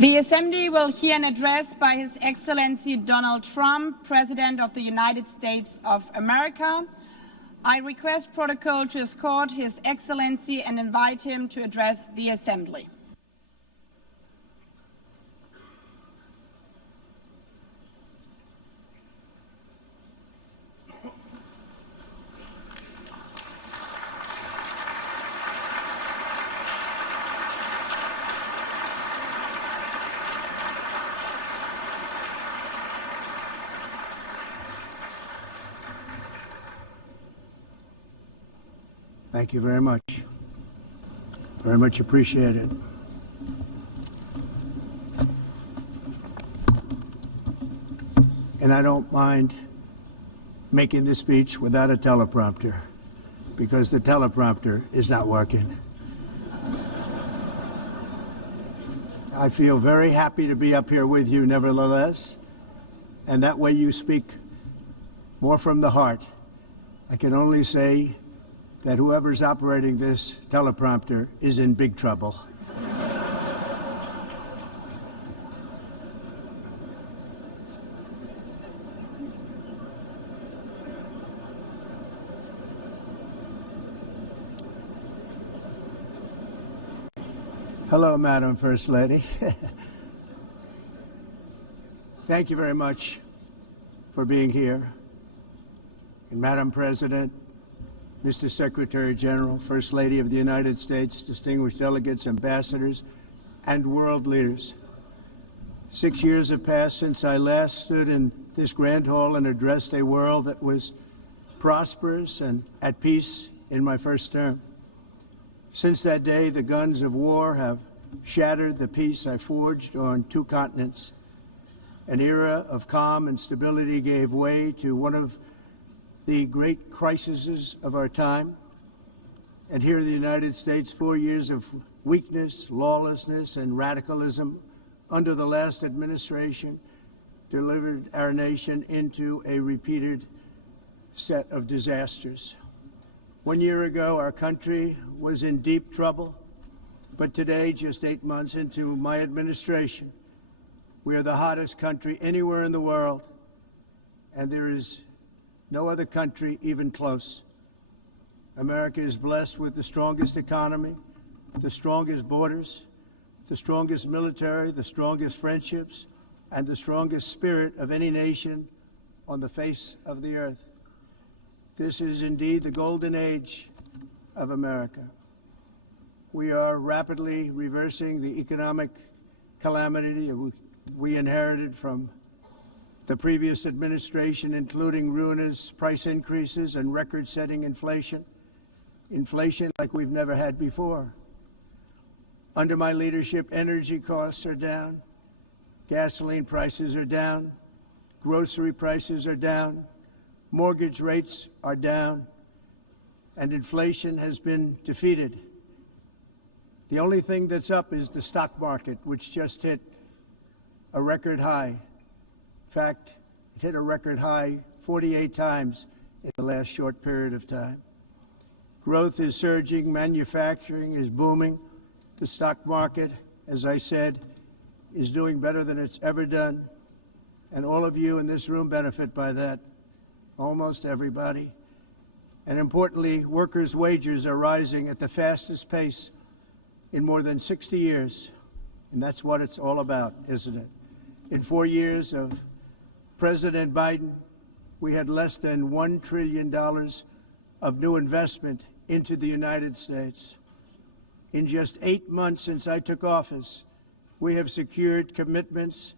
The Assembly will hear an address by His Excellency Donald Trump, President of the United States of America. I request protocol to escort His Excellency and invite him to address the Assembly. Thank you very much. Very much appreciated. And I don't mind making this speech without a teleprompter, because the teleprompter is not working. I feel very happy to be up here with you nevertheless, and that way you speak more from the heart. I can only say that whoever's operating this teleprompter is in big trouble. Hello, Madam First Lady. Thank you very much for being here. And Madam President, Mr. Secretary General, First Lady of the United States, distinguished delegates, ambassadors, and world leaders. 6 years have passed since I last stood in this grand hall and addressed a world that was prosperous and at peace in my first term. Since that day, the guns of war have shattered the peace I forged on 2 continents. An era of calm and stability gave way to one of the great crises of our time. And here in the United States, 4 years of weakness, lawlessness, and radicalism under the last administration delivered our nation into a repeated set of disasters. 1 year ago, our country was in deep trouble, but today, just 8 months into my administration, we are the hottest country anywhere in the world, and there is no other country even close. America is blessed with the strongest economy, the strongest borders, the strongest military, the strongest friendships, and the strongest spirit of any nation on the face of the earth. This is indeed the golden age of America. We are rapidly reversing the economic calamity we inherited from the previous administration, including ruinous price increases and record-setting inflation like we've never had before. Under my leadership, energy costs are down, gasoline prices are down, grocery prices are down, mortgage rates are down, and inflation has been defeated. The only thing that's up is the stock market, which just hit a record high. In fact, it hit a record high 48 times in the last short period of time. Growth is surging, manufacturing is booming. The stock market, as I said, is doing better than it's ever done. And all of you in this room benefit by that, almost everybody. And importantly, workers' wages are rising at the fastest pace in more than 60 years. And that's what it's all about, isn't it? In 4 years of President Biden, we had less than $1 trillion of new investment into the United States. In just 8 months since I took office, we have secured commitments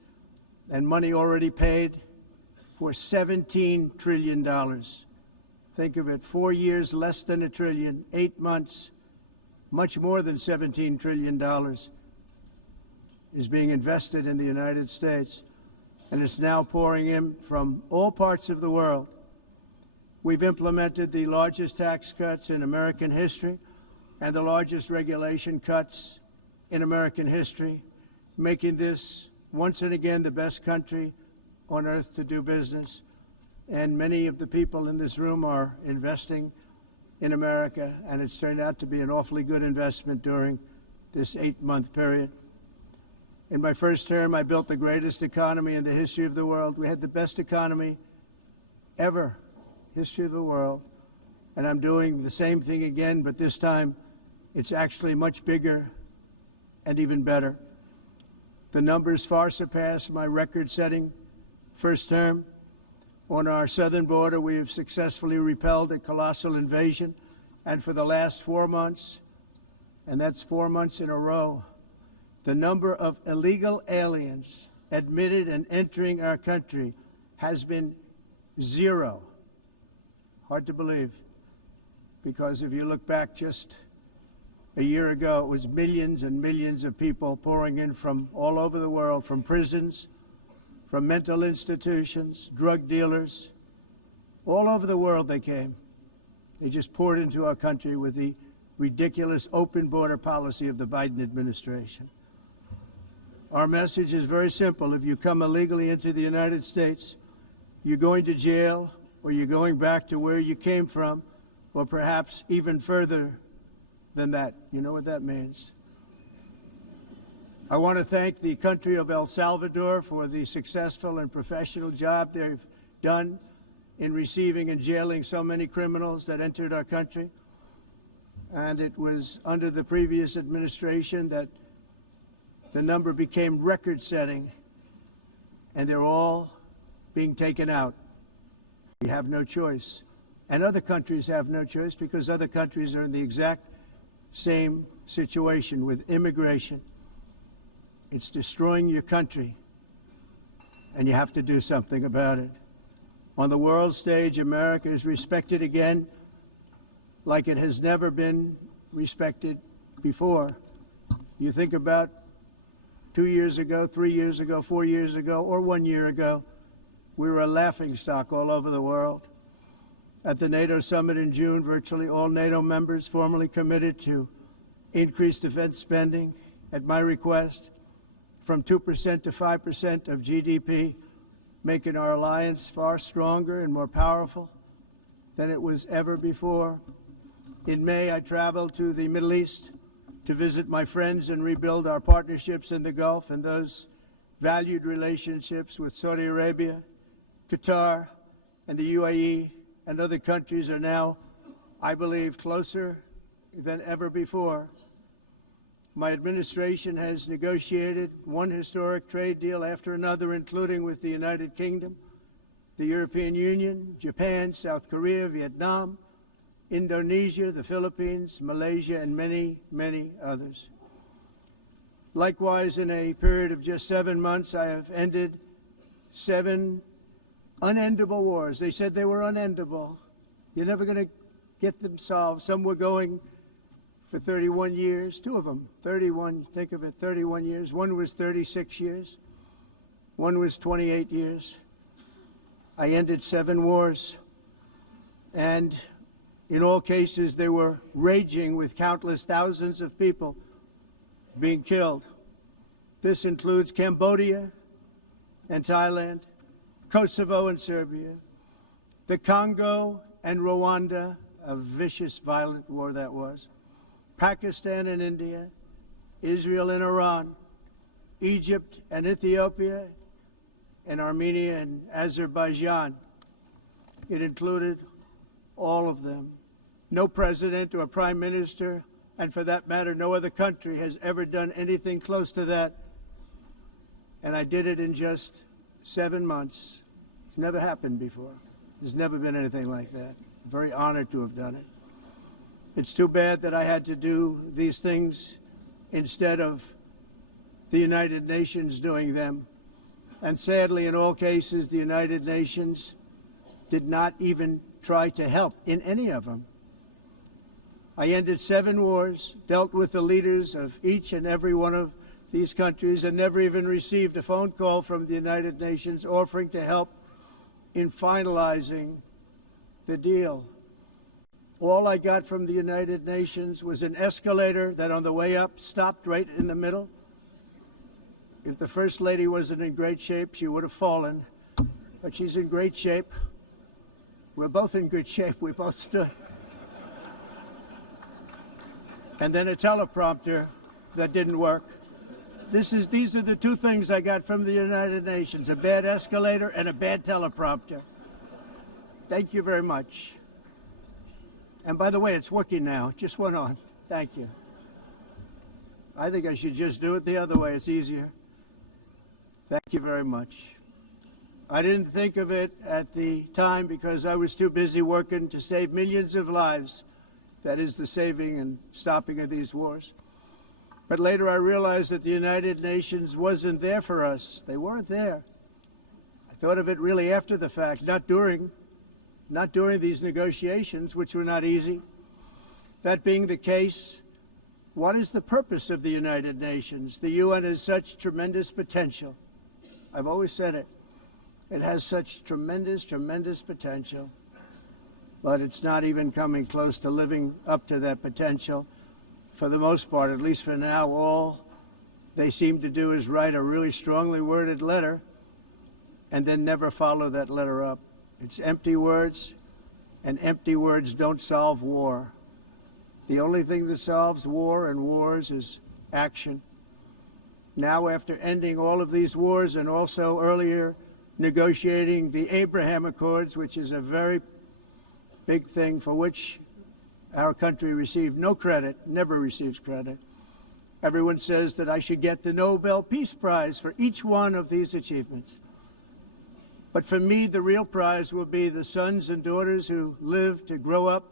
and money already paid for $17 trillion. Think of it, 4 years, less than $1 trillion, 8 months, much more than $17 trillion is being invested in the United States. And it's now pouring in from all parts of the world. We've implemented the largest tax cuts in American history and the largest regulation cuts in American history, making this once and again the best country on earth to do business. And many of the people in this room are investing in America, and it's turned out to be an awfully good investment during this 8-month period. In my first term, I built the greatest economy in the history of the world. We had the best economy ever, history of the world. And I'm doing the same thing again, but this time it's actually much bigger and even better. The numbers far surpass my record-setting first term. On our southern border, we have successfully repelled a colossal invasion, and for the last 4 months, and that's 4 months in a row, the number of illegal aliens admitted and entering our country has been 0. Hard to believe, because if you look back just a year ago, it was millions and millions of people pouring in from all over the world, from prisons, from mental institutions, drug dealers. All over the world they came. They just poured into our country with the ridiculous open border policy of the Biden administration. Our message is very simple. If you come illegally into the United States, you're going to jail, or you're going back to where you came from, or perhaps even further than that. You know what that means. I want to thank the country of El Salvador for the successful and professional job they've done in receiving and jailing so many criminals that entered our country. And it was under the previous administration that the number became record-setting, and they're all being taken out. We have no choice. And other countries have no choice, because other countries are in the exact same situation with immigration. It's destroying your country, and you have to do something about it. On the world stage, America is respected again like it has never been respected before. You think about 2 years ago, 3 years ago, 4 years ago, or 1 year ago, we were a laughingstock all over the world. At the NATO summit in June, virtually all NATO members formally committed to increase defense spending, at my request, from 2% to 5% of GDP, making our alliance far stronger and more powerful than it was ever before. In May, I traveled to the Middle East to visit my friends and rebuild our partnerships in the Gulf and those valued relationships with Saudi Arabia, Qatar, and the UAE, and other countries are now, I believe, closer than ever before. My administration has negotiated one historic trade deal after another, including with the United Kingdom, the European Union, Japan, South Korea, Vietnam, Indonesia, the Philippines, Malaysia, and many, many others. Likewise, in a period of just 7 months, I have ended 7 unendable wars. They said they were unendable. You're never going to get them solved. Some were going for 31 years, 2 of them, 31, think of it, 31 years. One was 36 years. One was 28 years. I ended 7 wars. And in all cases, they were raging with countless thousands of people being killed. This includes Cambodia and Thailand, Kosovo and Serbia, the Congo and Rwanda, a vicious, violent war that was, Pakistan and India, Israel and Iran, Egypt and Ethiopia, and Armenia and Azerbaijan. It included all of them. No president or prime minister, and for that matter, no other country has ever done anything close to that. And I did it in just 7 months. It's never happened before. There's never been anything like that. I'm very honored to have done it. It's too bad that I had to do these things instead of the United Nations doing them. And sadly, in all cases, the United Nations did not even try to help in any of them. I ended 7 wars, dealt with the leaders of each and every one of these countries, and never even received a phone call from the United Nations offering to help in finalizing the deal. All I got from the United Nations was an escalator that on the way up stopped right in the middle. If the First Lady wasn't in great shape, she would have fallen, but she's in great shape. We're both in good shape. We both stood. And then a teleprompter that didn't work. These are the two things I got from the United Nations, a bad escalator and a bad teleprompter. Thank you very much. And by the way, it's working now. It just went on. Thank you. I think I should just do it the other way. It's easier. Thank you very much. I didn't think of it at the time because I was too busy working to save millions of lives. That is the saving and stopping of these wars. But later I realized that the United Nations wasn't there for us. They weren't there. I thought of it really after the fact, not during these negotiations, which were not easy. That being the case, what is the purpose of the United Nations? The UN has such tremendous potential. I've always said it. It has such tremendous, tremendous potential, but it's not even coming close to living up to that potential. For the most part, at least for now, all they seem to do is write a really strongly worded letter and then never follow that letter up. It's empty words, and empty words don't solve war. The only thing that solves war and wars is action. Now, after ending all of these wars and also earlier negotiating the Abraham Accords, which is a very big thing for which our country received no credit, never receives credit. Everyone says that I should get the Nobel Peace Prize for each one of these achievements. But for me, the real prize will be the sons and daughters who live to grow up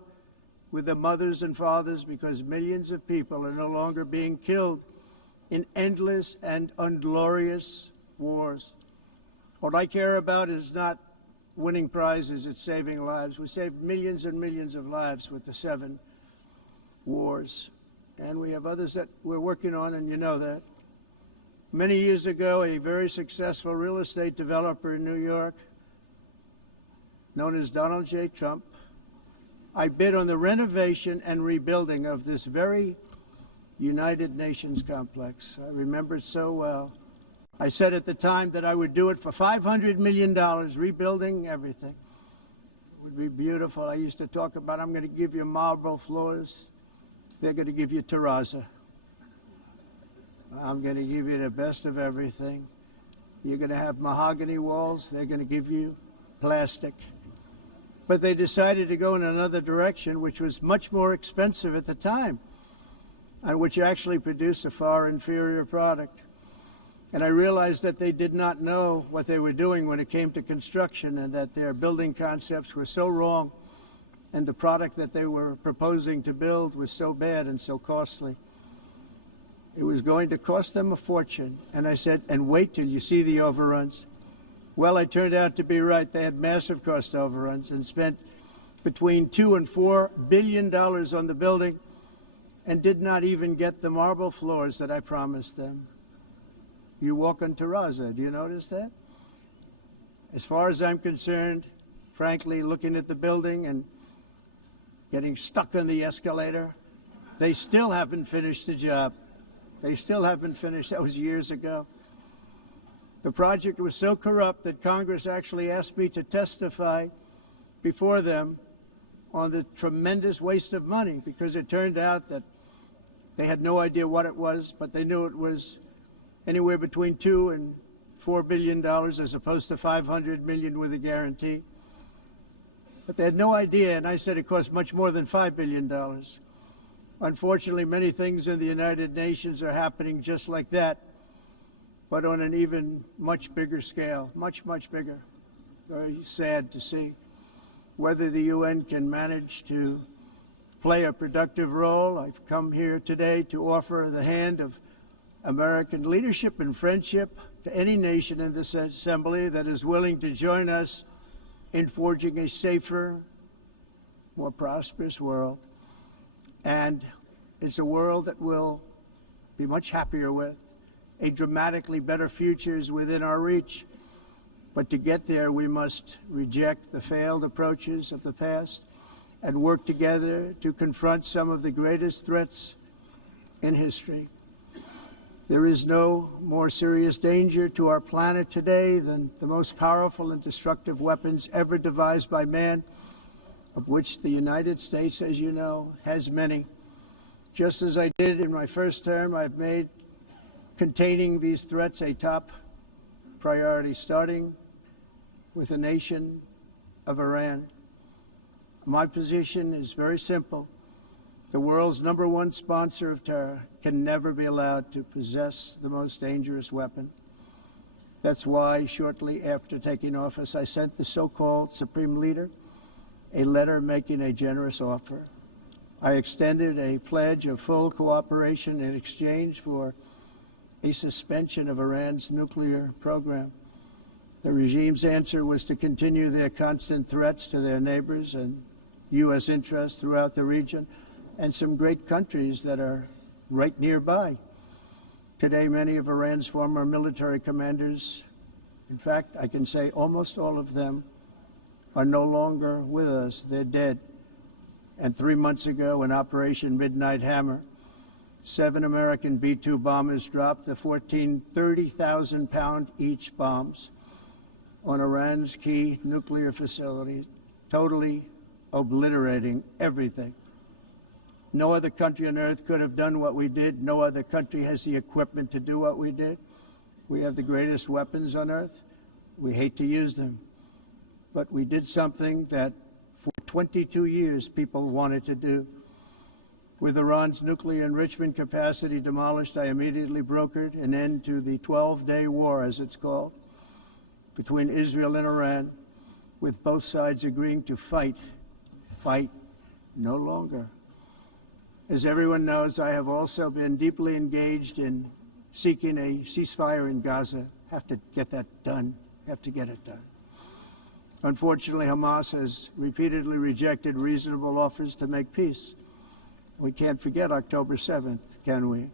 with their mothers and fathers, because millions of people are no longer being killed in endless and unglorious wars. What I care about is not winning prizes, it's saving lives. We saved millions and millions of lives with the 7 wars. And we have others that we're working on, and you know that. Many years ago, a very successful real estate developer in New York, known as Donald J. Trump, I bid on the renovation and rebuilding of this very United Nations complex. I remember it so well. I said at the time that I would do it for $500 million, rebuilding everything. It would be beautiful. I used to talk about, I'm going to give you marble floors. They're going to give you terrazzo. I'm going to give you the best of everything. You're going to have mahogany walls. They're going to give you plastic. But they decided to go in another direction, which was much more expensive at the time, and which actually produced a far inferior product. And I realized that they did not know what they were doing when it came to construction, and that their building concepts were so wrong, and the product that they were proposing to build was so bad and so costly. It was going to cost them a fortune. And I said, and wait till you see the overruns. Well, I turned out to be right. They had massive cost overruns and spent between $2 and $4 billion on the building and did not even get the marble floors that I promised them. You walk on terrazzo. Do you notice that? As far as I'm concerned, frankly, looking at the building and getting stuck on the escalator, they still haven't finished the job. They still haven't finished. That was years ago. The project was so corrupt that Congress actually asked me to testify before them on the tremendous waste of money, because it turned out that they had no idea what it was, but they knew it was anywhere between $2 and $4 billion as opposed to $500 million with a guarantee. But they had no idea, and I said it cost much more than $5 billion. Unfortunately, many things in the United Nations are happening just like that, but on an even much bigger scale, much, much bigger. Very sad to see. Whether the UN can manage to play a productive role, I've come here today to offer the hand of American leadership and friendship to any nation in this assembly that is willing to join us in forging a safer, more prosperous world. And it's a world that we'll be much happier with. A dramatically better future is within our reach. But to get there, we must reject the failed approaches of the past and work together to confront some of the greatest threats in history. There is no more serious danger to our planet today than the most powerful and destructive weapons ever devised by man, of which the United States, as you know, has many. Just as I did in my first term, I've made containing these threats a top priority, starting with the nation of Iran. My position is very simple. The world's #1 sponsor of terror can never be allowed to possess the most dangerous weapon. That's why, shortly after taking office, I sent the so-called Supreme Leader a letter making a generous offer. I extended a pledge of full cooperation in exchange for a suspension of Iran's nuclear program. The regime's answer was to continue their constant threats to their neighbors and U.S. interests throughout the region and some great countries that are right nearby. Today, many of Iran's former military commanders, in fact, I can say almost all of them, are no longer with us. They're dead. And 3 months ago, in Operation Midnight Hammer, 7 American B-2 bombers dropped the 14 30,000-pound each bombs on Iran's key nuclear facilities, totally obliterating everything. No other country on earth could have done what we did. No other country has the equipment to do what we did. We have the greatest weapons on earth. We hate to use them. But we did something that for 22 years people wanted to do. With Iran's nuclear enrichment capacity demolished, I immediately brokered an end to the 12-day war, as it's called, between Israel and Iran, with both sides agreeing to fight no longer. As everyone knows, I have also been deeply engaged in seeking a ceasefire in Gaza. Have to get that done. Have to get it done. Unfortunately, Hamas has repeatedly rejected reasonable offers to make peace. We can't forget October 7th, can we?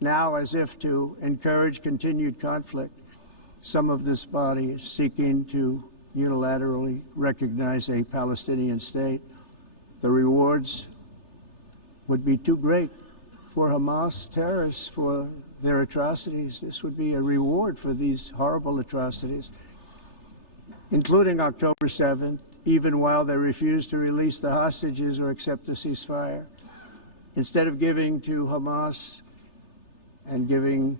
Now, as if to encourage continued conflict, some of this body is seeking to unilaterally recognize a Palestinian state. The rewards would be too great for Hamas terrorists for their atrocities. This would be a reward for these horrible atrocities, including October 7th, even while they refuse to release the hostages or accept a ceasefire. Instead of giving to Hamas and giving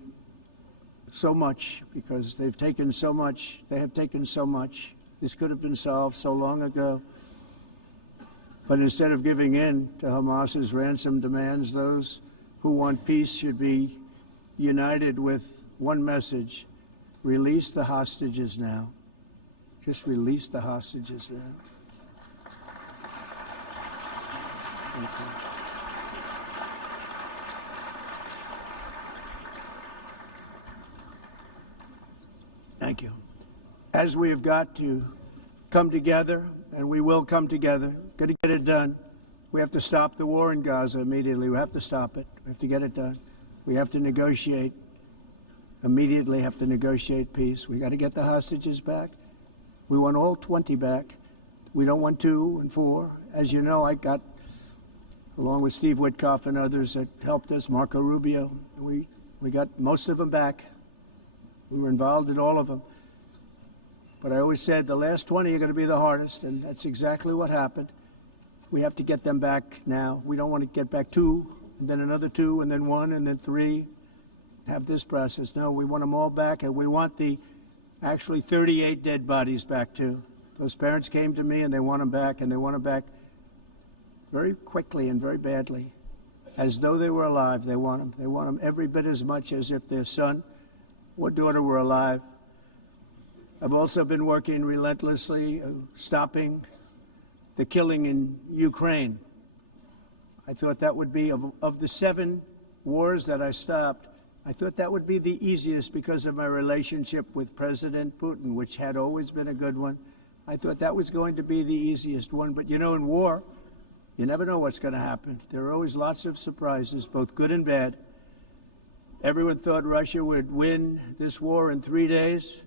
so much, because they've taken so much, they have taken so much. This could have been solved so long ago. But instead of giving in to Hamas's ransom demands, those who want peace should be united with one message: release the hostages now. Just release the hostages now. Thank you. Thank you. As we have got to come together, and we will come together, got to get it done. We have to stop the war in Gaza immediately. We have to stop it. We have to get it done. We have to negotiate, immediately have to negotiate peace. We got to get the hostages back. We want all 20 back. We don't want 2 and 4. As you know, I got, along with Steve Witkoff and others that helped us, Marco Rubio, we got most of them back. We were involved in all of them. But I always said the last 20 are going to be the hardest, and that's exactly what happened. We have to get them back now. We don't want to get back 2, and then another 2, and then 1, and then 3, have this process. No, we want them all back, and we want the actually 38 dead bodies back, too. Those parents came to me, and they want them back, and they want them back very quickly and very badly, as though they were alive. They want them. They want them every bit as much as if their son or daughter were alive. I've also been working relentlessly, stopping the killing in Ukraine. I thought that would be, of the 7 wars that I stopped, I thought that would be the easiest because of my relationship with President Putin, which had always been a good one. I thought that was going to be the easiest one. But, you know, in war, you never know what's going to happen. There are always lots of surprises, both good and bad. Everyone thought Russia would win this war in 3 days,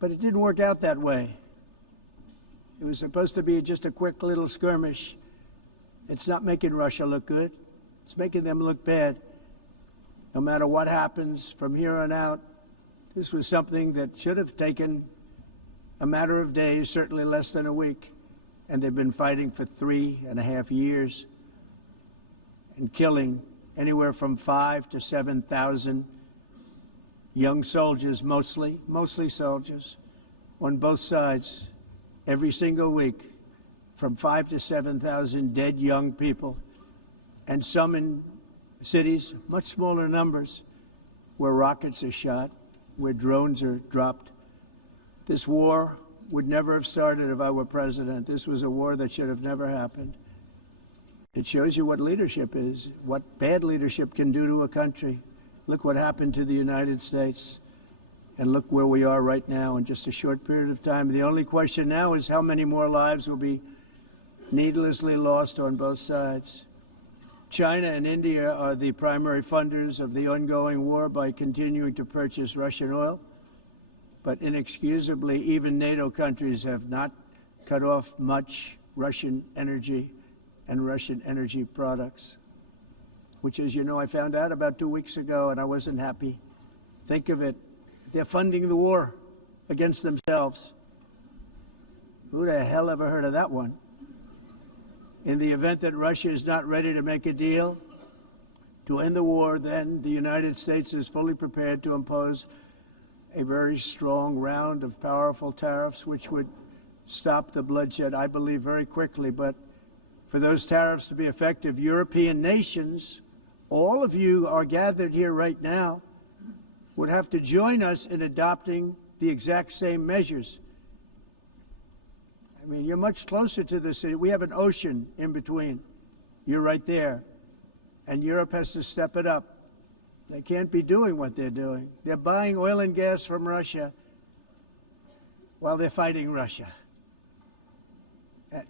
but it didn't work out that way. It was supposed to be just a quick little skirmish. It's not making Russia look good. It's making them look bad. No matter what happens from here on out, this was something that should have taken a matter of days, certainly less than a week. And they've been fighting for 3.5 years and killing anywhere from 5,000 to 7,000 young soldiers, mostly soldiers, on both sides, every single week, from 5,000 to 7,000 dead young people, and some in cities, much smaller numbers, where rockets are shot, where drones are dropped. This war would never have started if I were president. This was a war that should have never happened. It shows you what leadership is, what bad leadership can do to a country. Look what happened to the United States, and look where we are right now in just a short period of time. The only question now is how many more lives will be needlessly lost on both sides. China and India are the primary funders of the ongoing war by continuing to purchase Russian oil. But inexcusably, even NATO countries have not cut off much Russian energy and Russian energy products, which, as you know, I found out about 2 weeks ago, and I wasn't happy. Think of it. They're funding the war against themselves. Who the hell ever heard of that one? In the event that Russia is not ready to make a deal to end the war, then the United States is fully prepared to impose a very strong round of powerful tariffs, which would stop the bloodshed, I believe, very quickly. But for those tariffs to be effective, European nations, all of you are gathered here right now, would have to join us in adopting the exact same measures. I mean, you're much closer to the city. We have an ocean in between. You're right there. And Europe has to step it up. They can't be doing what they're doing. They're buying oil and gas from Russia while they're fighting Russia.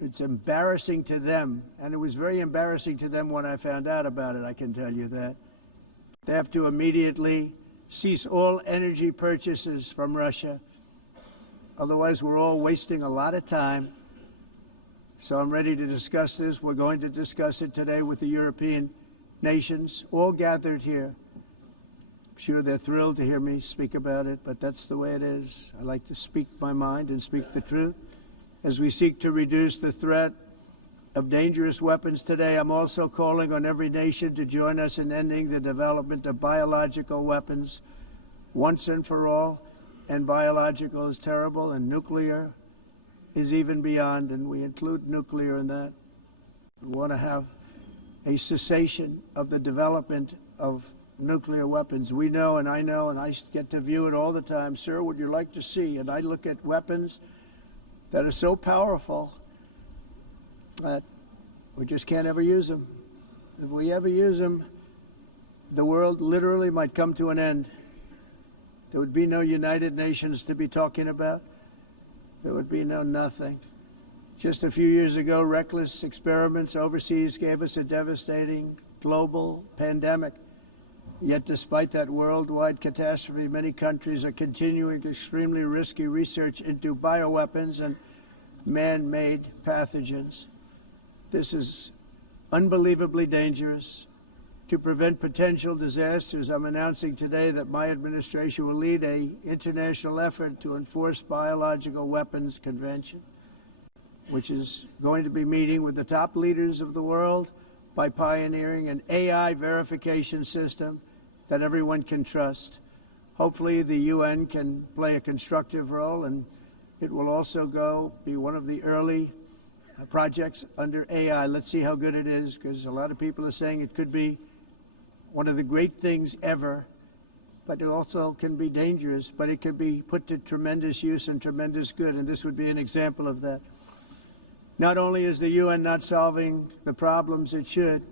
It's embarrassing to them, and it was very embarrassing to them when I found out about it, I can tell you that. They have to immediately cease all energy purchases from Russia. Otherwise, we're all wasting a lot of time. So I'm ready to discuss this. We're going to discuss it today with the European nations, all gathered here. I'm sure they're thrilled to hear me speak about it, but that's the way it is. I like to speak my mind and speak the truth. As we seek to reduce the threat of dangerous weapons today, I'm also calling on every nation to join us in ending the development of biological weapons once and for all. And biological is terrible, and nuclear is even beyond, and we include nuclear in that. We want to have a cessation of the development of nuclear weapons. We know, and I get to view it all the time. Sir, would you like to see? And I look at weapons that are so powerful that we just can't ever use them. If we ever use them, the world literally might come to an end. There would be no United Nations to be talking about. There would be no nothing. Just a few years ago, reckless experiments overseas gave us a devastating global pandemic. Yet despite that worldwide catastrophe, many countries are continuing extremely risky research into bioweapons and man-made pathogens. This is unbelievably dangerous. To prevent potential disasters, I'm announcing today that my administration will lead an international effort to enforce biological weapons convention, which is going to be meeting with the top leaders of the world by pioneering an AI verification system that everyone can trust. Hopefully the UN can play a constructive role, and it will also be one of the early projects under AI. Let's see how good it is, because a lot of people are saying it could be one of the great things ever, but it also can be dangerous, but it can be put to tremendous use and tremendous good, and this would be an example of that. Not only is the UN not solving the problems it should,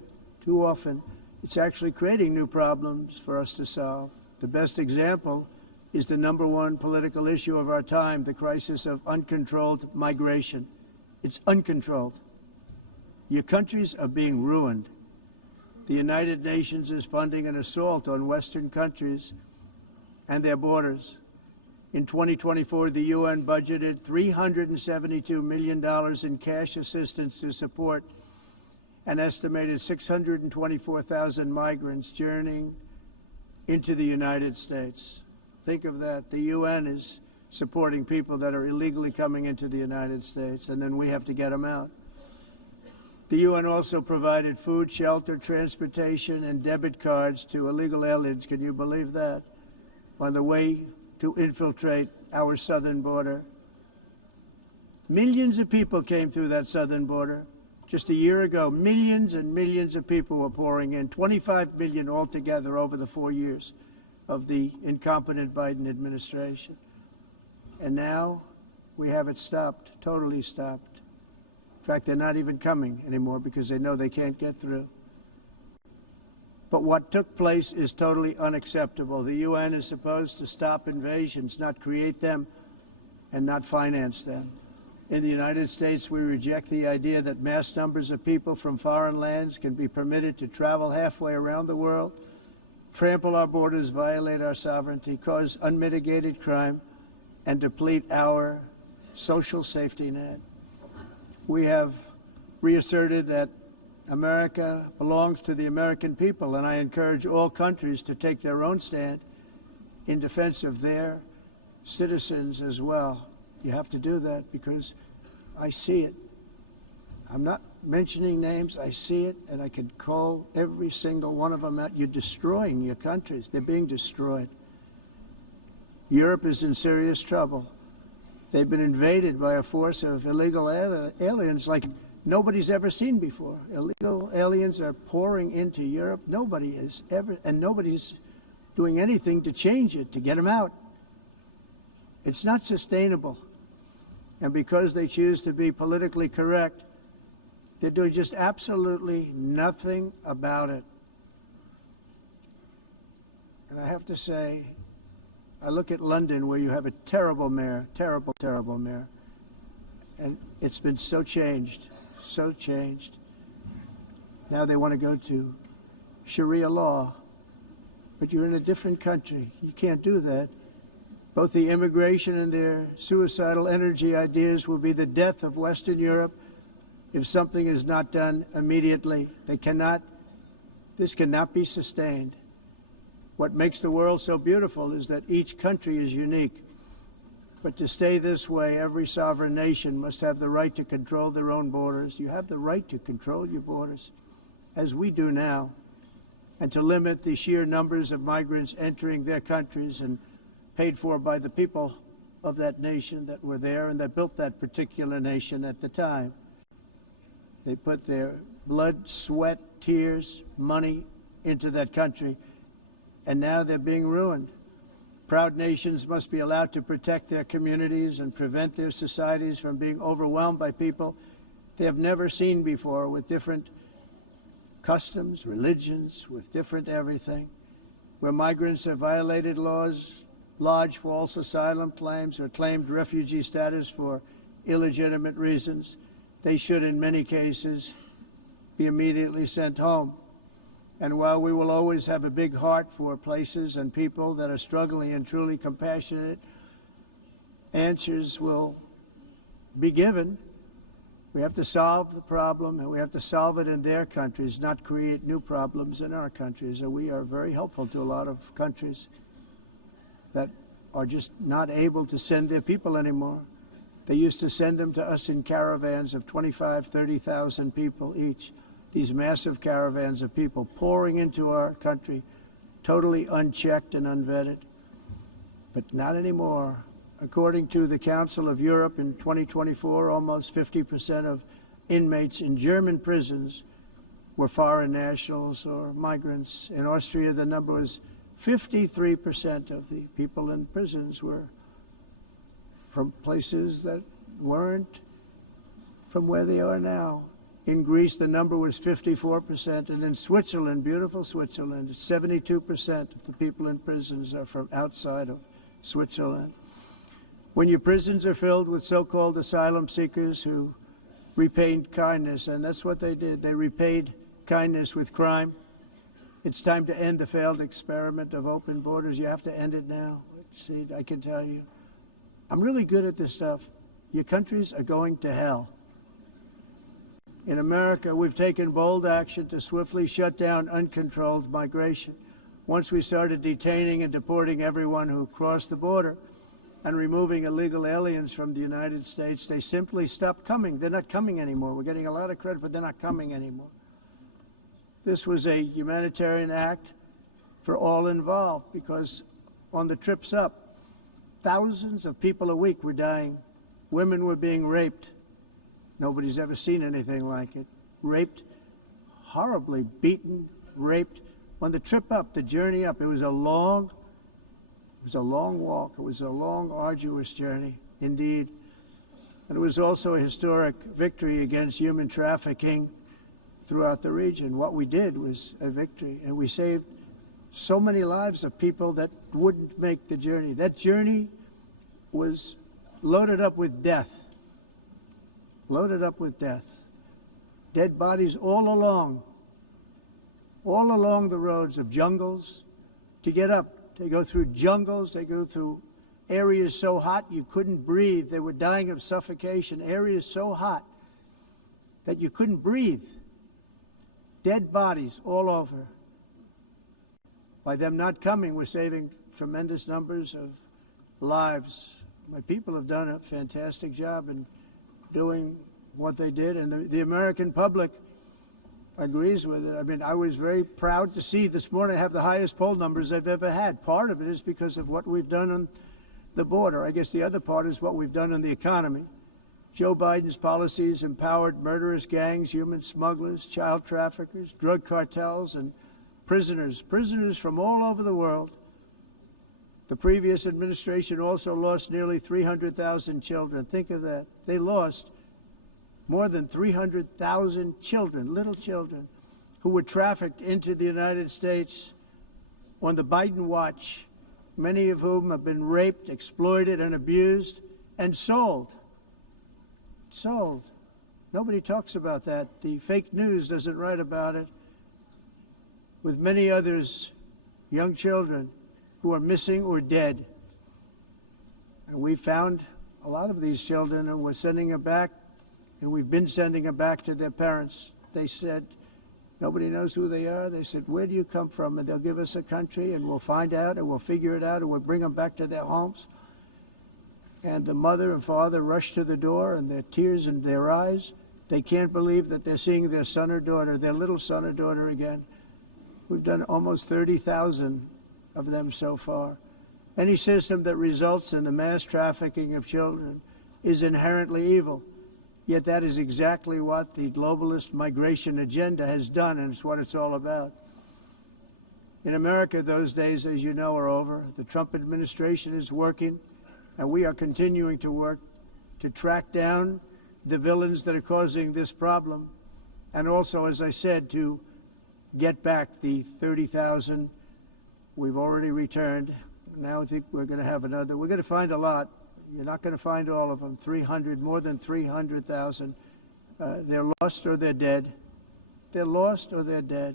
too often, it's actually creating new problems for us to solve. The best example is the #1 political issue of our time, the crisis of uncontrolled migration. It's uncontrolled. Your countries are being ruined. The United Nations is funding an assault on Western countries and their borders. In 2024, the UN budgeted $372 million in cash assistance to support an estimated 624,000 migrants journeying into the United States. Think of that. The UN is supporting people that are illegally coming into the United States, and then we have to get them out. The UN also provided food, shelter, transportation, and debit cards to illegal aliens. Can you believe that? On the way to infiltrate our southern border. Millions of people came through that southern border. Just a year ago, millions and millions of people were pouring in, 25 million altogether over the 4 years of the incompetent Biden administration. And now we have it stopped, totally stopped. In fact, they're not even coming anymore because they know they can't get through. But what took place is totally unacceptable. The UN is supposed to stop invasions, not create them and not finance them. In the United States, we reject the idea that mass numbers of people from foreign lands can be permitted to travel halfway around the world, trample our borders, violate our sovereignty, cause unmitigated crime, and deplete our social safety net. We have reasserted that America belongs to the American people, and I encourage all countries to take their own stand in defense of their citizens as well. You have to do that because I see it. I'm not mentioning names. I see it, and I can call every single one of them out. You're destroying your countries. They're being destroyed. Europe is in serious trouble. They've been invaded by a force of illegal aliens like nobody's ever seen before. Illegal aliens are pouring into Europe. Nobody is ever, and nobody's doing anything to change it, to get them out. It's not sustainable. And because they choose to be politically correct, they're doing just absolutely nothing about it. And I have to say, I look at London where you have a terrible mayor, terrible, terrible mayor. And it's been so changed, so changed. Now they want to go to Sharia law. But you're in a different country. You can't do that. Both the immigration and their suicidal energy ideas will be the death of Western Europe if something is not done immediately. This cannot be sustained. What makes the world so beautiful is that each country is unique. But to stay this way, every sovereign nation must have the right to control their own borders. You have the right to control your borders, as we do now, and to limit the sheer numbers of migrants entering their countries and paid for by the people of that nation that were there and that built that particular nation at the time. They put their blood, sweat, tears, money into that country, and now they're being ruined. Proud nations must be allowed to protect their communities and prevent their societies from being overwhelmed by people they have never seen before, with different customs, religions, with different everything. Where migrants have violated laws, lodged false asylum claims, or claimed refugee status for illegitimate reasons, they should, in many cases, be immediately sent home. And while we will always have a big heart for places and people that are struggling and truly compassionate, answers will be given. We have to solve the problem, and we have to solve it in their countries, not create new problems in our countries. And we are very helpful to a lot of countries that are just not able to send their people anymore. They used to send them to us in caravans of 25,000, 30,000 people each. These massive caravans of people pouring into our country, totally unchecked and unvetted. But not anymore. According to the Council of Europe in 2024, almost 50% of inmates in German prisons were foreign nationals or migrants. In Austria, the number was 53% of the people in prisons were from places that weren't from where they are now. In Greece, the number was 54%, and in Switzerland, beautiful Switzerland, 72% of the people in prisons are from outside of Switzerland. When your prisons are filled with so-called asylum seekers who repaid kindness, and that's what they did, they repaid kindness with crime, it's time to end the failed experiment of open borders. You have to end it now. See, I can tell you, I'm really good at this stuff. Your countries are going to hell. In America, we've taken bold action to swiftly shut down uncontrolled migration. Once we started detaining and deporting everyone who crossed the border, and removing illegal aliens from the United States, they simply stopped coming. They're not coming anymore. We're getting a lot of credit, but they're not coming anymore. This was a humanitarian act for all involved, because on the trips up, thousands of people a week were dying. Women were being raped. Nobody's ever seen anything like it. Raped, horribly beaten, raped. On the trip up, the journey up, it was a long walk. It was a long, arduous journey, indeed. And it was also a historic victory against human trafficking throughout the region. What we did was a victory, and we saved so many lives of people that wouldn't make the journey. That journey was loaded up with death. Loaded up with death. Dead bodies all along the roads of jungles to get up. They go through jungles, they go through areas so hot you couldn't breathe. They were dying of suffocation, areas so hot that you couldn't breathe. Dead bodies all over. By them not coming, we're saving tremendous numbers of lives. My people have done a fantastic job in doing what they did, and the American public agrees with it. I mean, I was very proud to see this morning I have the highest poll numbers I've ever had. Part of it is because of what we've done on the border. I guess the other part is what we've done on the economy. Joe Biden's policies empowered murderous gangs, human smugglers, child traffickers, drug cartels, and prisoners from all over the world. The previous administration also lost nearly 300,000 children. Think of that. They lost more than 300,000 children, little children, who were trafficked into the United States on the Biden watch, many of whom have been raped, exploited, and abused, and sold. Sold. Nobody talks about that. The fake news doesn't write about it. With many others, young children who are missing or dead. And we found a lot of these children, and we're sending them back, and we've been sending them back to their parents. They said, nobody knows who they are. They said, where do you come from? And they'll give us a country, and we'll find out, and we'll figure it out, and we'll bring them back to their homes. And the mother and father rush to the door, and their tears in their eyes. They can't believe that they're seeing their son or daughter, their little son or daughter again. We've done almost 30,000 of them so far. Any system that results in the mass trafficking of children is inherently evil. Yet that is exactly what the globalist migration agenda has done, and it's what it's all about. In America, those days, as you know, are over. The Trump administration is working, and we are continuing to work to track down the villains that are causing this problem, and also, as I said, to get back the 30,000 we've already returned. Now I think we're going to have another. We're going to find a lot. You're not going to find all of them. 300, more than 300,000. They're lost or they're dead. They're lost or they're dead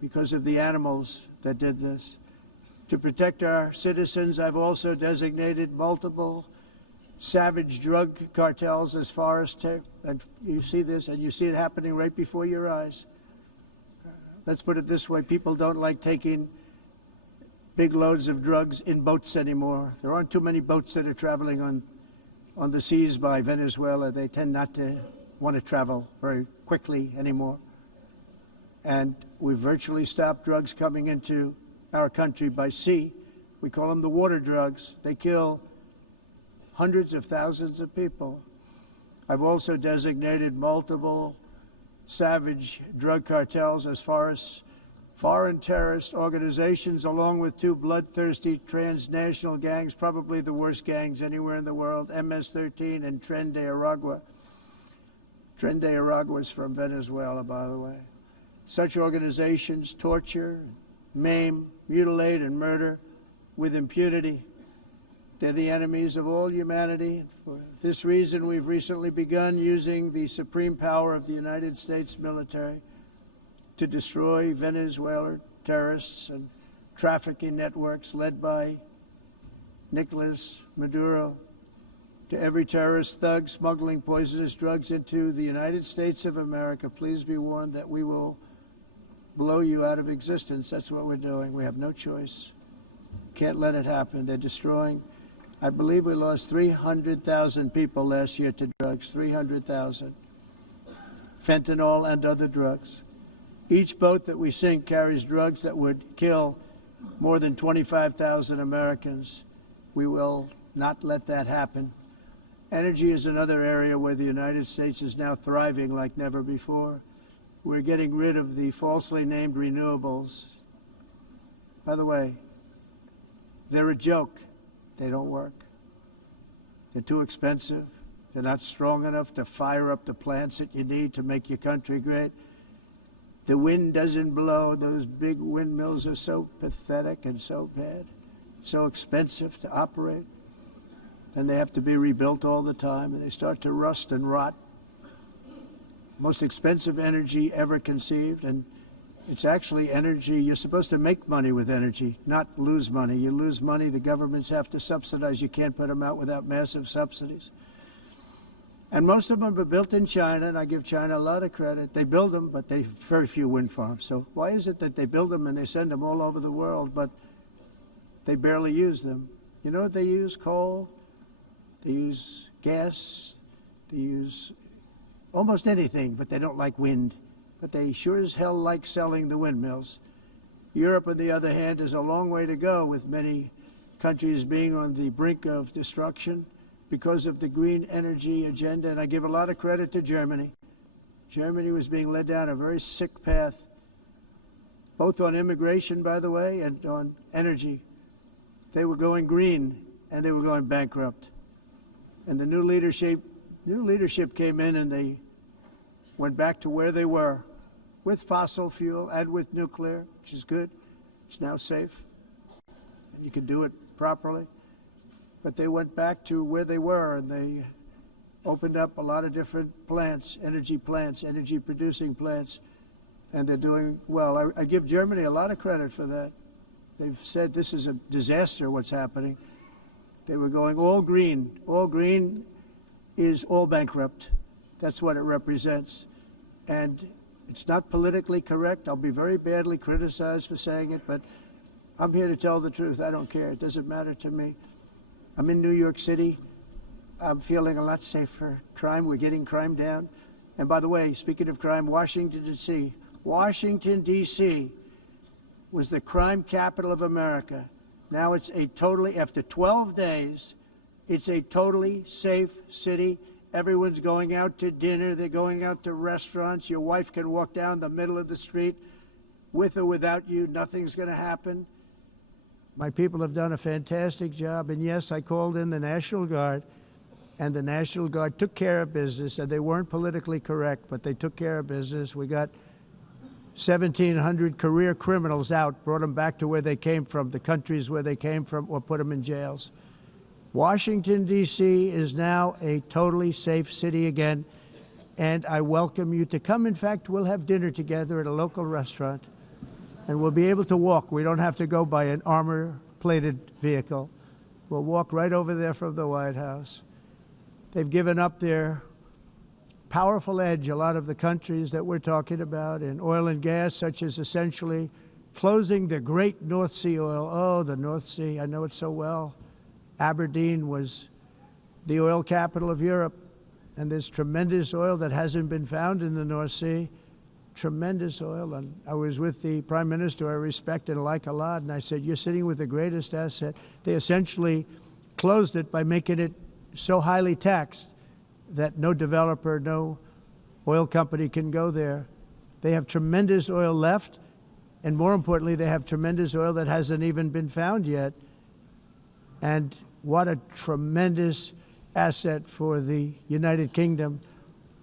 because of the animals that did this. To protect our citizens, I've also designated multiple savage drug cartels as far as and you see this, and you see it happening right before your eyes. Let's put it this way. People don't like taking big loads of drugs in boats anymore. There aren't too many boats that are traveling on the seas by Venezuela. They tend not to want to travel very quickly anymore. And we've virtually stopped drugs coming into our country by sea. We call them the water drugs. They kill hundreds of thousands of people. I've also designated multiple savage drug cartels as far as foreign terrorist organizations, along with two bloodthirsty transnational gangs, probably the worst gangs anywhere in the world, MS-13 and Tren de Aragua. Tren de Aragua is from Venezuela, by the way. Such organizations torture, maim, mutilate, and murder with impunity. They're the enemies of all humanity. For this reason, we've recently begun using the supreme power of the United States military to destroy Venezuelan terrorists and trafficking networks led by Nicolas Maduro. To every terrorist thug smuggling poisonous drugs into the United States of America, please be warned that we will blow you out of existence. That's what we're doing. We have no choice. Can't let it happen. They're destroying I believe we lost 300,000 people last year to drugs, 300,000. Fentanyl and other drugs. Each boat that we sink carries drugs that would kill more than 25,000 Americans. We will not let that happen. Energy is another area where the United States is now thriving like never before. We're getting rid of the falsely named renewables. By the way, they're a joke. They don't work. They're too expensive. They're not strong enough to fire up the plants that you need to make your country great. The wind doesn't blow. Those big windmills are so pathetic and so bad, so expensive to operate. And they have to be rebuilt all the time, and they start to rust and rot. Most expensive energy ever conceived, and it's actually energy. You're supposed to make money with energy, not lose money. You lose money, the governments have to subsidize. You can't put them out without massive subsidies. And most of them are built in China, and I give China a lot of credit. They build them, but they have very few wind farms. So why is it that they build them and they send them all over the world, but they barely use them? You know what they use? Coal. They use gas. They use almost anything, but they don't like wind. But they sure as hell like selling the windmills. Europe, on the other hand, is a long way to go, with many countries being on the brink of destruction because of the green energy agenda. And I give a lot of credit to Germany. Germany was being led down a very sick path, both on immigration, by the way, and on energy. They were going green, and they were going bankrupt. And the new leadership came in, and they went back to where they were, with fossil fuel and with nuclear, which is good. It's now safe, and you can do it properly. But they went back to where they were, and they opened up a lot of different plants, energy-producing plants, and they're doing well. I give Germany a lot of credit for that. They've said this is a disaster, what's happening. They were going all green. All green is all bankrupt. That's what it represents. And it's not politically correct. I'll be very badly criticized for saying it, but I'm here to tell the truth. I don't care. It doesn't matter to me. I'm in New York City. I'm feeling a lot safer. Crime, we're getting crime down. And by the way, speaking of crime, Washington, D.C. Washington, D.C. was the crime capital of America. Now it's a totally, after 12 days, it's a totally safe city. Everyone's going out to dinner. They're going out to restaurants. Your wife can walk down the middle of the street with or without you. Nothing's going to happen. My people have done a fantastic job. And yes, I called in the National Guard, and the National Guard took care of business, and they weren't politically correct, but they took care of business. We got 1,700 career criminals out, brought them back to where they came from, the countries where they came from, or put them in jails. Washington, D.C. is now a totally safe city again, and I welcome you to come. In fact, we'll have dinner together at a local restaurant, and we'll be able to walk. We don't have to go by an armor-plated vehicle. We'll walk right over there from the White House. They've given up their powerful edge, a lot of the countries that we're talking about, in oil and gas, such as essentially closing the great North Sea oil. Oh, the North Sea, I know it so well. Aberdeen was the oil capital of Europe, and there's tremendous oil that hasn't been found in the North Sea, tremendous oil. And I was with the Prime Minister I respect and like a lot, and I said, you're sitting with the greatest asset. They essentially closed it by making it so highly taxed that no developer, no oil company can go there. They have tremendous oil left, and more importantly, they have tremendous oil that hasn't even been found yet. And what a tremendous asset for the United Kingdom.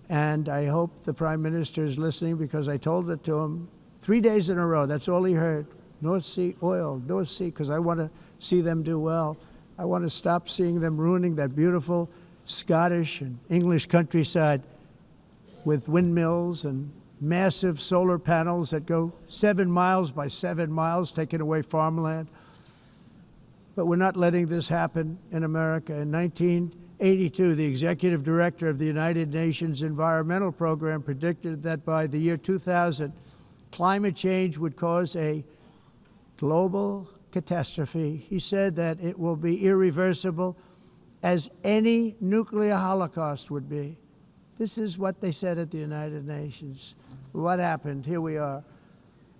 And I hope the Prime Minister is listening, because I told it to him 3 days in a row. That's all he heard. North Sea oil, North Sea, because I want to see them do well. I want to stop seeing them ruining that beautiful Scottish and English countryside with windmills and massive solar panels that go 7 miles by 7 miles, taking away farmland. But we're not letting this happen in America. In 1982, the executive director of the United Nations Environmental Program predicted that by the year 2000, climate change would cause a global catastrophe. He said that it will be irreversible, as any nuclear holocaust would be. This is what they said at the United Nations. What happened? Here we are.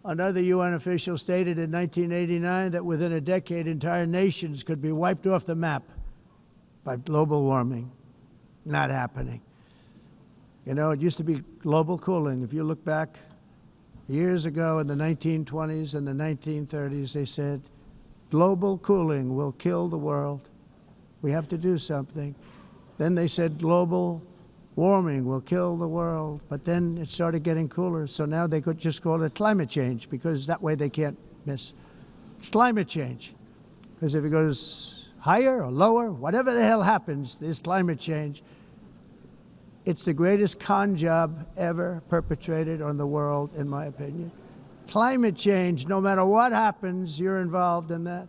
Another UN official stated in 1989 that within a decade, entire nations could be wiped off the map by global warming. Not happening. You know, it used to be global cooling. If you look back years ago in the 1920s and the 1930s, they said, global cooling will kill the world. We have to do something. Then they said global warming will kill the world. But then it started getting cooler. So now they could just call it climate change, because that way they can't miss. It's climate change. Because if it goes higher or lower, whatever the hell happens, there's climate change. It's the greatest con job ever perpetrated on the world, in my opinion. Climate change, no matter what happens, you're involved in that.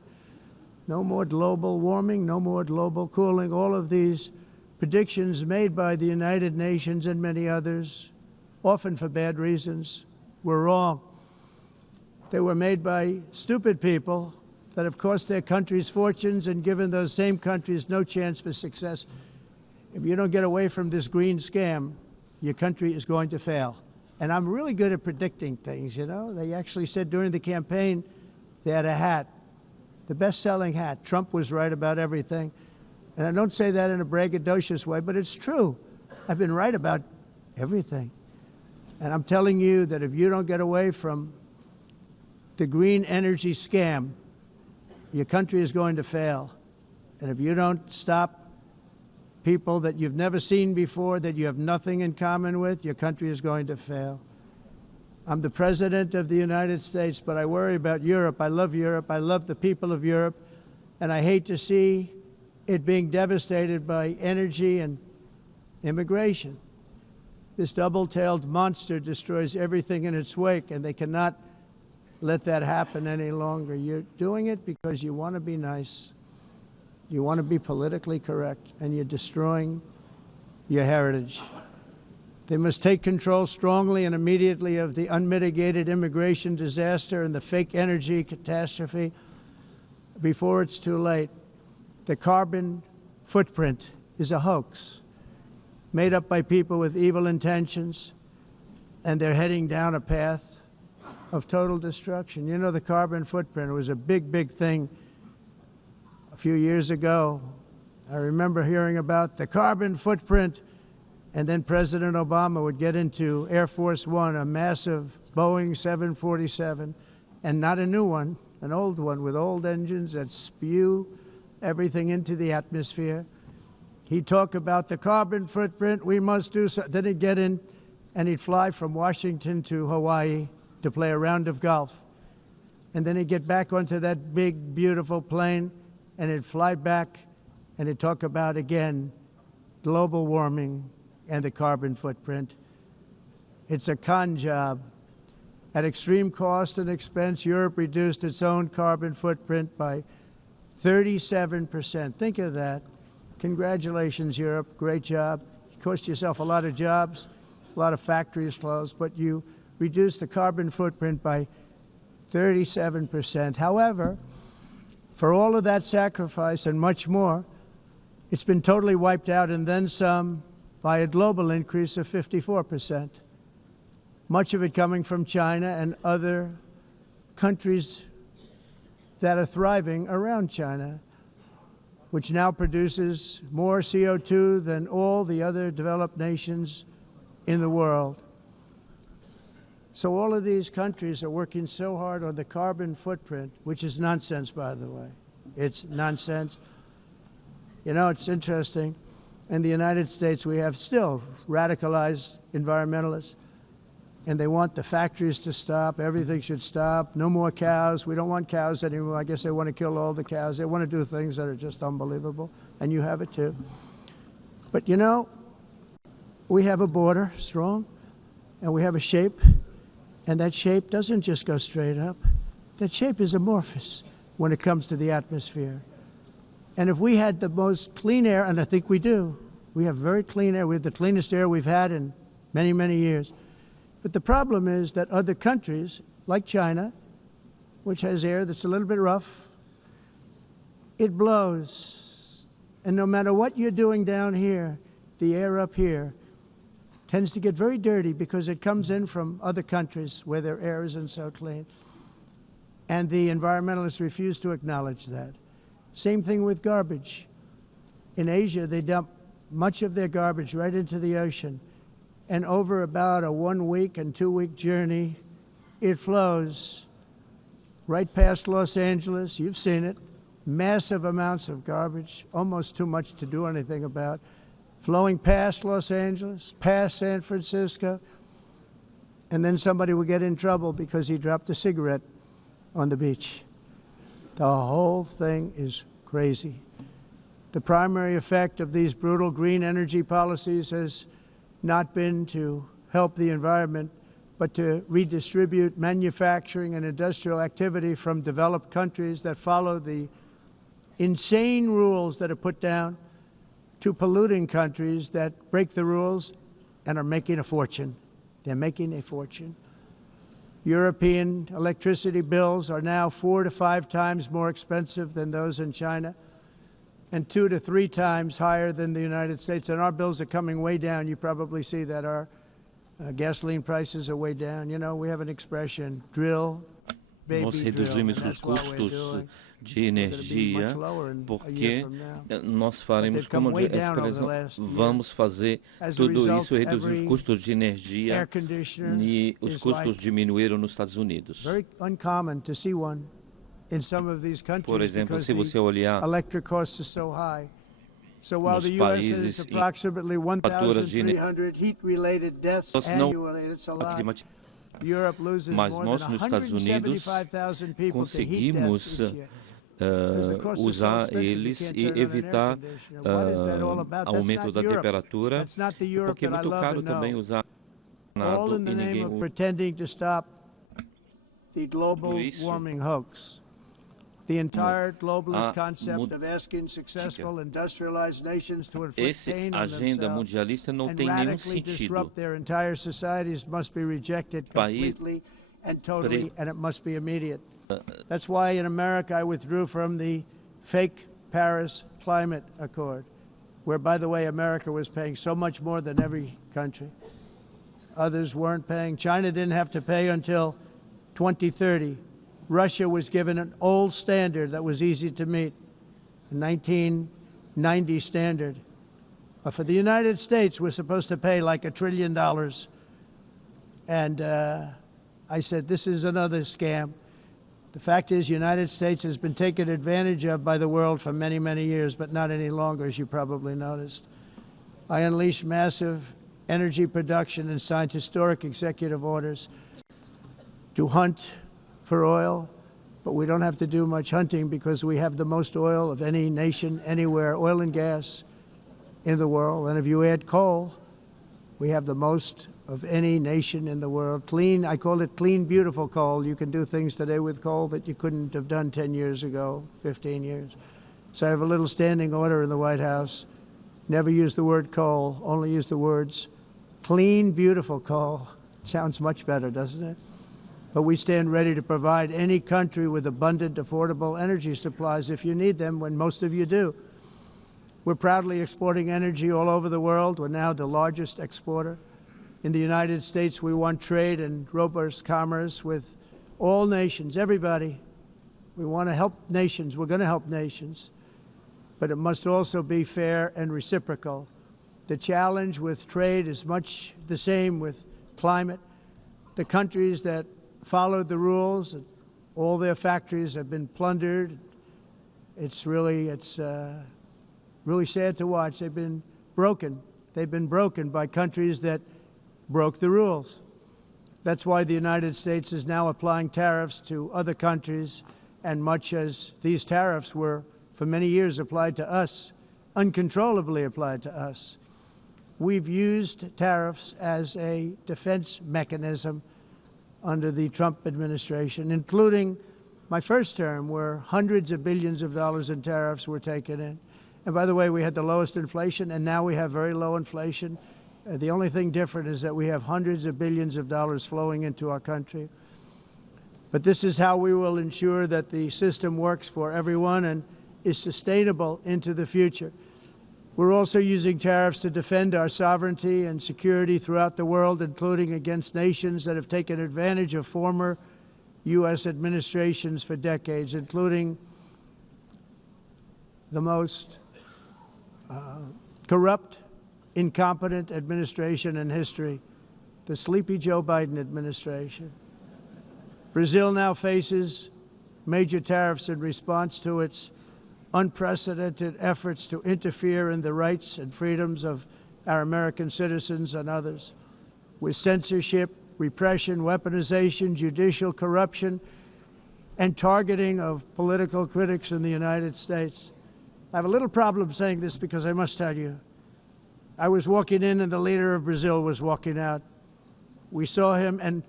No more global warming, no more global cooling. All of these predictions made by the United Nations and many others, often for bad reasons, were wrong. They were made by stupid people that have cost their countries fortunes and given those same countries no chance for success. If you don't get away from this green scam, your country is going to fail. And I'm really good at predicting things, you know. They actually said during the campaign, they had a hat, the best-selling hat. Trump was right about everything. And I don't say that in a braggadocious way, but it's true. I've been right about everything. And I'm telling you that if you don't get away from the green energy scam, your country is going to fail. And if you don't stop people that you've never seen before, that you have nothing in common with, your country is going to fail. I'm the President of the United States, but I worry about Europe. I love Europe. I love the people of Europe. And I hate to see it being devastated by energy and immigration. This double-tailed monster destroys everything in its wake, and they cannot let that happen any longer. You're doing it because you want to be nice. You want to be politically correct, and you're destroying your heritage. They must take control strongly and immediately of the unmitigated immigration disaster and the fake energy catastrophe before it's too late. The carbon footprint is a hoax made up by people with evil intentions, and they're heading down a path of total destruction. You know, the carbon footprint was a big, big thing a few years ago. I remember hearing about the carbon footprint, and then President Obama would get into Air Force One, a massive Boeing 747, and not a new one, an old one with old engines that spew everything into the atmosphere. He'd talk about the carbon footprint, we must do so. Then he'd get in and he'd fly from Washington to Hawaii to play a round of golf. And then he'd get back onto that big, beautiful plane and he'd fly back and he'd talk about, again, global warming and the carbon footprint. It's a con job. At extreme cost and expense, Europe reduced its own carbon footprint by 37%. Think of that. Congratulations, Europe. Great job. You cost yourself a lot of jobs, a lot of factories closed, but you reduced the carbon footprint by 37%. However, for all of that sacrifice and much more, it's been totally wiped out and then some by a global increase of 54%. Much of it coming from China and other countries that are thriving around China, which now produces more CO2 than all the other developed nations in the world. So all of these countries are working so hard on the carbon footprint, which is nonsense, by the way. It's nonsense. You know, it's interesting. In the United States, we have still radicalized environmentalists, and they want the factories to stop. Everything should stop. No more cows. We don't want cows anymore. I guess they want to kill all the cows. They want to do things that are just unbelievable, and you have it too. But you know, we have a border, strong, and we have a shape, and that shape doesn't just go straight up. That shape is amorphous when it comes to the atmosphere. And if we had the most clean air, and I think we do, we have very clean air. We have the cleanest air we've had in many, many years. But the problem is that other countries, like China, which has air that's a little bit rough, it blows. And no matter what you're doing down here, the air up here tends to get very dirty because it comes in from other countries where their air isn't so clean. And the environmentalists refuse to acknowledge that. Same thing with garbage. In Asia, they dump much of their garbage right into the ocean. And over about a 1 week and 2 week journey, it flows right past Los Angeles. You've seen it. Massive amounts of garbage, almost too much to do anything about, flowing past Los Angeles, past San Francisco, and then somebody will get in trouble because he dropped a cigarette on the beach. The whole thing is crazy. The primary effect of these brutal green energy policies has not been to help the environment, but to redistribute manufacturing and industrial activity from developed countries that follow the insane rules that are put down to polluting countries that break the rules and are making a fortune. They're making a fortune. European electricity bills are now 4 to 5 times more expensive than those in China and 2 to 3 times higher than the United States. And our bills are coming way down. You probably see that our gasoline prices are way down. You know, we have an expression, drill, Nós reduzimos os custos de energia porque nós faremos, como a expressão, vamos fazer tudo isso, reduzir os custos de energia e os custos diminuíram nos Estados Unidos. Por exemplo, se você olhar So while the U.S. has approximately 1,300 heat-related deaths annually, it's a lot. Europe loses Mas more nós than nos Estados Unidos 175,000 people to heat conseguimos deaths each year. usar eles e evitar aumento da temperatura, porque é muito caro também usar all in the name of pretending to stop the global warming hoax. The entire globalist concept of asking successful industrialized nations to inflict pain on themselves and radically disrupt their entire societies must be rejected completely and totally, and it must be immediate. That's why in America I withdrew from the fake Paris Climate Accord, where, by the way, America was paying so much more than every country. Others weren't paying. China didn't have to pay until 2030. Russia was given an old standard that was easy to meet, a 1990 standard. But for the United States, we're supposed to pay like $1 trillion. And I said, this is another scam. The fact is, the United States has been taken advantage of by the world for many, many years, but not any longer, as you probably noticed. I unleashed massive energy production and signed historic executive orders to hunt for oil, but we don't have to do much hunting because we have the most oil of any nation anywhere, oil and gas in the world. And if you add coal, we have the most of any nation in the world. Clean, I call it clean, beautiful coal. You can do things today with coal that you couldn't have done 10 years ago, 15 years. So I have a little standing order in the White House. Never use the word coal, only use the words clean, beautiful coal. Sounds much better, doesn't it? But we stand ready to provide any country with abundant, affordable energy supplies if you need them, when most of you do. We're proudly exporting energy all over the world. We're now the largest exporter. In the United States, we want trade and robust commerce with all nations, everybody. We want to help nations. We're going to help nations. But it must also be fair and reciprocal. The challenge with trade is much the same with climate. The countries that followed the rules, all their factories have been plundered. It's really sad to watch. They've been broken. They've been broken by countries that broke the rules. That's why the United States is now applying tariffs to other countries, and much as these tariffs were for many years applied to us, uncontrollably applied to us. We've used tariffs as a defense mechanism under the Trump administration, including my first term, where hundreds of billions of dollars in tariffs were taken in. And by the way, we had the lowest inflation, and now we have very low inflation. The only thing different is that we have hundreds of billions of dollars flowing into our country. But this is how we will ensure that the system works for everyone. And is sustainable into the future. We're also using tariffs to defend our sovereignty and security throughout the world, including against nations that have taken advantage of former U.S. administrations for decades, including the most corrupt, incompetent administration in history, the sleepy Joe Biden administration. Brazil now faces major tariffs in response to its unprecedented efforts to interfere in the rights and freedoms of our American citizens and others, with censorship, repression, weaponization, judicial corruption, and targeting of political critics in the United States. I have a little problem saying this because I must tell you, I was walking in and the leader of Brazil was walking out. We saw him and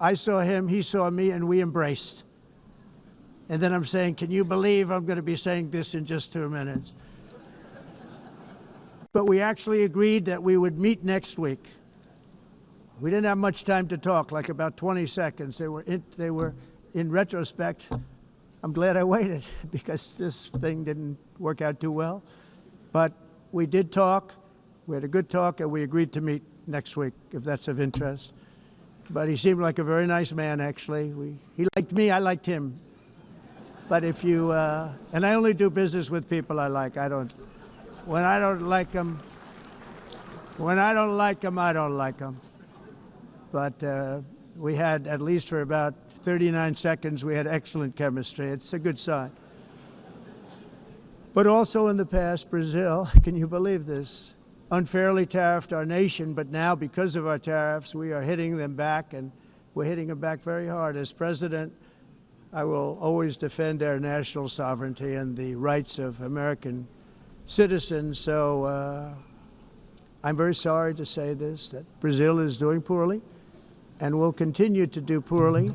I saw him, he saw me, and we embraced. And then I'm saying, can you believe I'm going to be saying this in just 2 minutes? But we actually agreed that we would meet next week. We didn't have much time to talk, like about 20 seconds. They were in retrospect, I'm glad I waited because this thing didn't work out too well. But we did talk, we had a good talk, and we agreed to meet next week, if that's of interest. But he seemed like a very nice man, actually. He liked me, I liked him. But if you, and I only do business with people I like. When I don't like them, I don't like them. But we had, at least for about 39 seconds, we had excellent chemistry. It's a good sign. But also in the past, Brazil, can you believe this, unfairly tariffed our nation, but now because of our tariffs, we are hitting them back, and we're hitting them back very hard. As president, I will always defend our national sovereignty and the rights of American citizens. So I'm very sorry to say this, that Brazil is doing poorly and will continue to do poorly.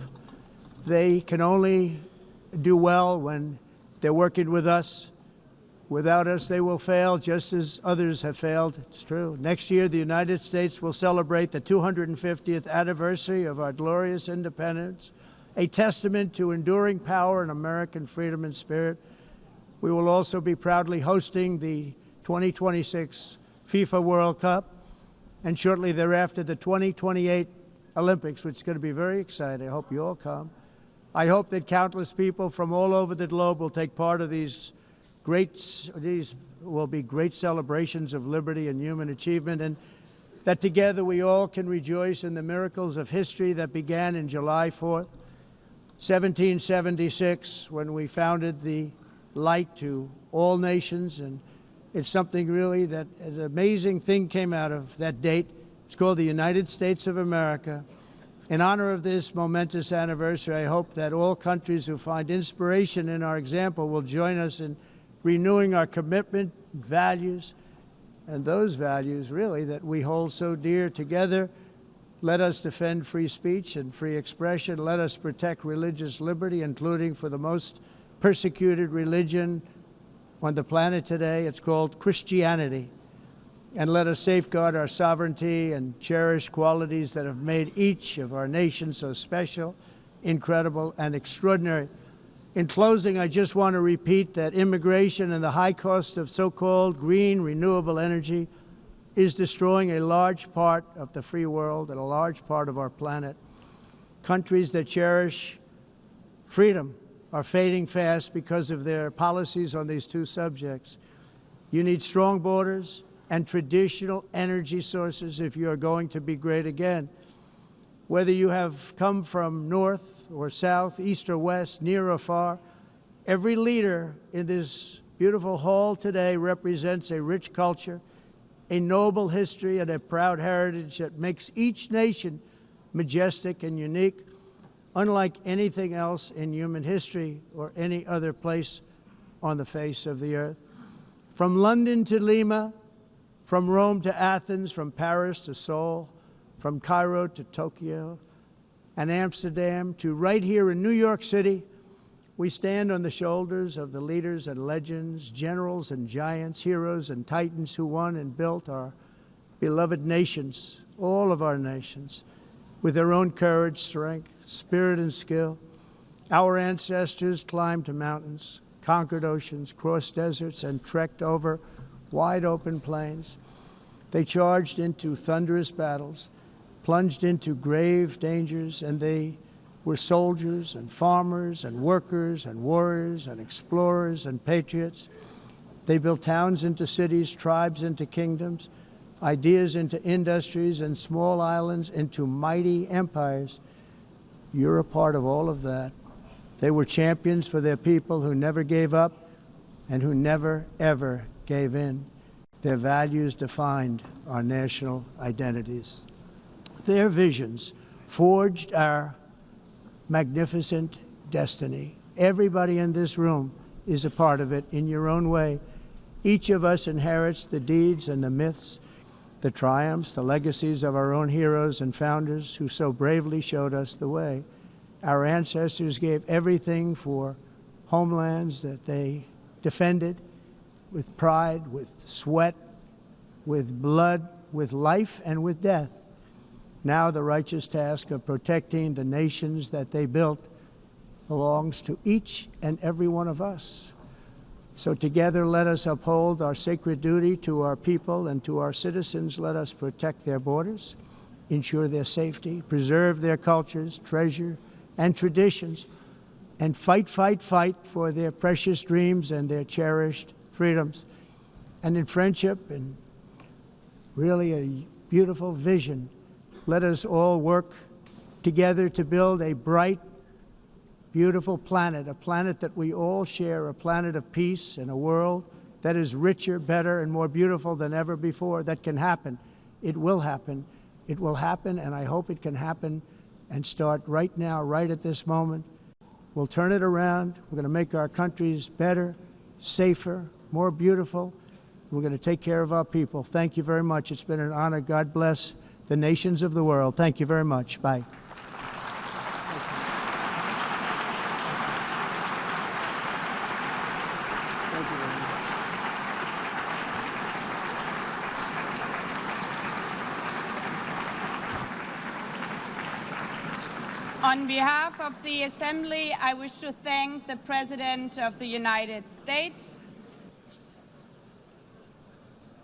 They can only do well when they're working with us. Without us, they will fail, just as others have failed. It's true. Next year, the United States will celebrate the 250th anniversary of our glorious independence, a testament to enduring power and American freedom and spirit. We will also be proudly hosting the 2026 FIFA World Cup, and shortly thereafter, the 2028 Olympics, which is going to be very exciting. I hope you all come. I hope that countless people from all over the globe will take part of these will be great celebrations of liberty and human achievement, and that together we all can rejoice in the miracles of history that began in July 4th, 1776, when we founded the light to all nations. And it's something really that an amazing thing came out of that date. It's called the United States of America. In honor of this momentous anniversary, I hope that all countries who find inspiration in our example will join us in renewing our commitment, values, and those values really that we hold so dear together. Let us defend free speech and free expression. Let us protect religious liberty, including for the most persecuted religion on the planet today. It's called Christianity. And let us safeguard our sovereignty and cherish qualities that have made each of our nations so special, incredible, and extraordinary. In closing, I just want to repeat that immigration and the high cost of so-called green renewable energy is destroying a large part of the free world and a large part of our planet. Countries that cherish freedom are fading fast because of their policies on these two subjects. You need strong borders and traditional energy sources if you are going to be great again. Whether you have come from north or south, east or west, near or far, every leader in this beautiful hall today represents a rich culture, a noble history, and a proud heritage that makes each nation majestic and unique, unlike anything else in human history or any other place on the face of the earth. From London to Lima, from Rome to Athens, from Paris to Seoul, from Cairo to Tokyo and Amsterdam to right here in New York City, we stand on the shoulders of the leaders and legends, generals and giants, heroes and titans who won and built our beloved nations, all of our nations, with their own courage, strength, spirit, and skill. Our ancestors climbed mountains, conquered oceans, crossed deserts, and trekked over wide open plains. They charged into thunderous battles, plunged into grave dangers, and they were soldiers and farmers and workers and warriors and explorers and patriots. They built towns into cities, tribes into kingdoms, ideas into industries, and small islands into mighty empires. You're a part of all of that. They were champions for their people who never gave up and who never, ever gave in. Their values defined our national identities. Their visions forged our magnificent destiny. Everybody in this room is a part of it in your own way. Each of us inherits the deeds and the myths, the triumphs, the legacies of our own heroes and founders who so bravely showed us the way. Our ancestors gave everything for homelands that they defended with pride, with sweat, with blood, with life, and with death. Now the righteous task of protecting the nations that they built belongs to each and every one of us. So together let us uphold our sacred duty to our people and to our citizens. Let us protect their borders, ensure their safety, preserve their cultures, treasure, and traditions, and fight, fight, fight for their precious dreams and their cherished freedoms. And in friendship and really a beautiful vision, let us all work together to build a bright, beautiful planet, a planet that we all share, a planet of peace and a world that is richer, better, and more beautiful than ever before. That can happen. It will happen. It will happen, and I hope it can happen and start right now, right at this moment. We'll turn it around. We're going to make our countries better, safer, more beautiful. We're going to take care of our people. Thank you very much. It's been an honor. God bless the nations of the world. Thank you very much. Bye. On behalf of the Assembly, I wish to thank the President of the United States,